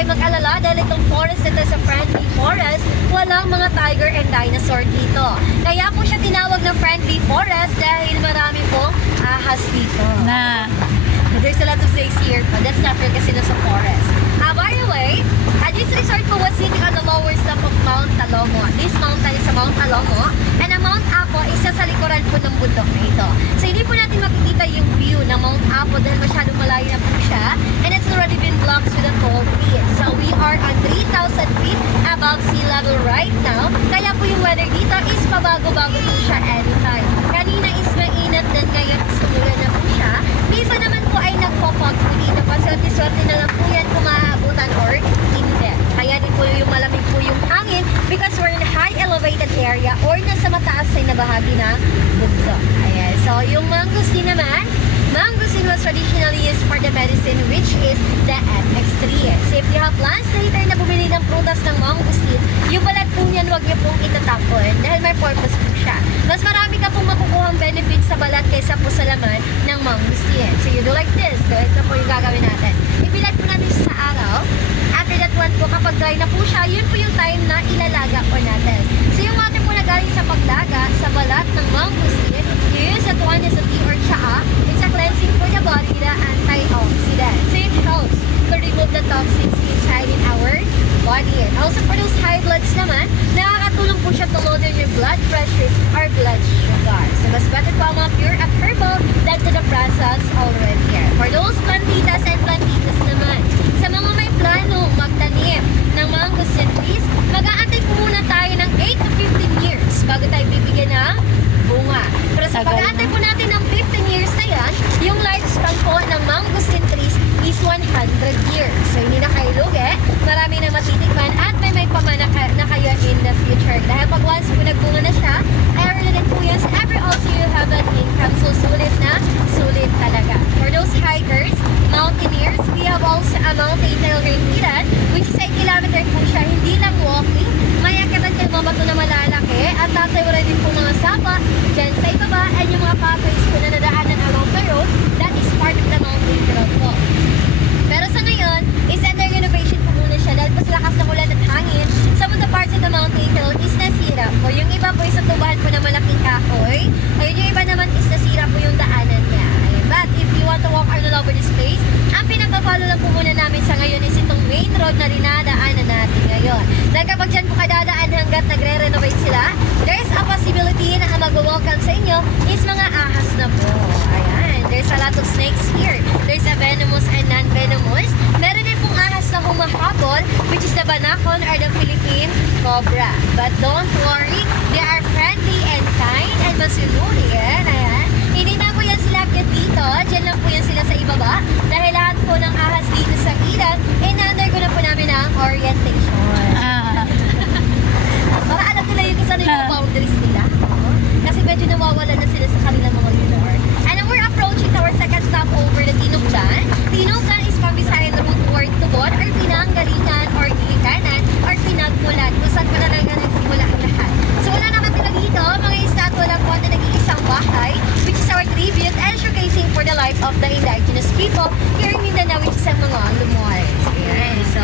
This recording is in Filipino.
kayo mag-alala dahil itong forest na ito sa friendly forest, walang mga tiger and dinosaur dito. Kaya po siya tinawag na friendly forest dahil marami pong ahas dito. There's a lot of snakes here, but that's not true kasi nasa forest. By the way, this resort po was sitting on the lower slope of Mount Talomo. This mountain is sa Mount Talomo, and ang Mount Apo isa sa likuran po ng bundok na ito. So hindi po natin makikita yung view ng Mount Apo dahil masyadong malayo na po siya, and it's already been blocked with a tall tree. So we are on 3,000 feet above sea level right now, kaya po yung weather dito is pabago-bago po siya anytime. Kanina is mainit din, ngayon is umulan na po siya. Minsan naman po ay nagpo-fog po dito, paswerte-swerte na lang po yan kung maaabutan or hindi. Kaya din po yung malamig po yung hangin because we're in a high elevated area or nasa mataas ay na bahagi ng bundok. Ayan. So yung mangosteen naman, mangosteen was traditionally used for the medicine which is the FX3. So if you have plans later na bumili ng prutas ng mangosteen, yung balat po niyan huwag niyo pong itatapon dahil may purpose po siya. Mas marami ka pong makukuhang benefits sa balat kaysa po sa laman ng mangosteen. So you do like this. Ito po yung gagawin natin. Ipilat po natin siya sa araw. After that one po, kapag dry na po siya, yun po yung time na ilalaga po natin. So yung water po na galing sa paglaga sa balat ng mangosteen, you use that one as a tea or tsaa. It's a cleansing for the body, the antioxidant. So it helps to remove the toxins inside in our body. And also for those high bloods naman, nakakatulong po siya to lower your blood pressure or blood sugar. So mas better po ang mga pure at herbal than to the process already here. For those plantitas and plantitas naman, sa mga may plano magtanim ng mangosteen trees, mag-aantay po muna tayo ng 8 to 15 years bago tayo bibigyan ng bunga. Pero sa pag-aantay po natin ng 15 years na yan, yung lifespan po ng mangosteen trees is 100 years. So hindi na kayo lugi, marami na matitikman at may pamana na kayo in the future. Dahil pag once po nagbunga na siya, ay related po yan sa every also you have an income. So sulit na, sulit talaga. For those hikers, mountaineers, we have also a mountain trail Rentiran, which is 8 kilometer po siya, hindi lang walking. May akatan kayo mga bato na malalaki at tatawaran din po mga sapa dyan sa ibaba and yung mga pathways po na nadaanan along the road, that is part of the mountain trail po. Pero sa ngayon, is under renovation po muna siya dahil pas lakas ng ulan at hangin. Some of the parts of the mountain trail is nasira po. Yung iba po is natubahan po ng malaking kahoy. Ayun yung iba naman is nasira po yung daanan niya. Ayun. But if you want to walk all over this place, ang pinaka-follow lang po muna namin sa ngayon is itong main road na dinadaanan natin ngayon. Dahil kapag dyan po kadadaan hanggat nagre-renovate sila, there's a possibility na ang mag-welcome sa inyo is mga ahas na po. Ayan. There's a lot of snakes here. There's a venomous and non-venomous. Meron din pong ahas na humahabol, which is the banacon or the Philippine cobra. But don't worry, they are friendly and kind and masunuri. Ayan. Hindi na po yan sila agad dito. Diyan lang po yan sila sa ibaba. Dahil lahat po ng ahas dito sa ilan, in-undergo na po namin ang orientation. Para alam nila yung kung saan yung boundaries nila. Kasi medyo nawawala na sila sa kanilang mga lure. And now we're approaching our second stop over the Tinugdan. Tinugdan is from Visayan route toward Tubod or Pinanggalingan or Ilikanan or Pinagmulan kung saan pa na nagsimula ang lahat. So wala na kapila dito, mga estatwa lang po na nag-iisang bahay, which is our tribute and showcasing for the life of the indigenous people here in Mindanao, which is ang mga Lumores. Ayan. So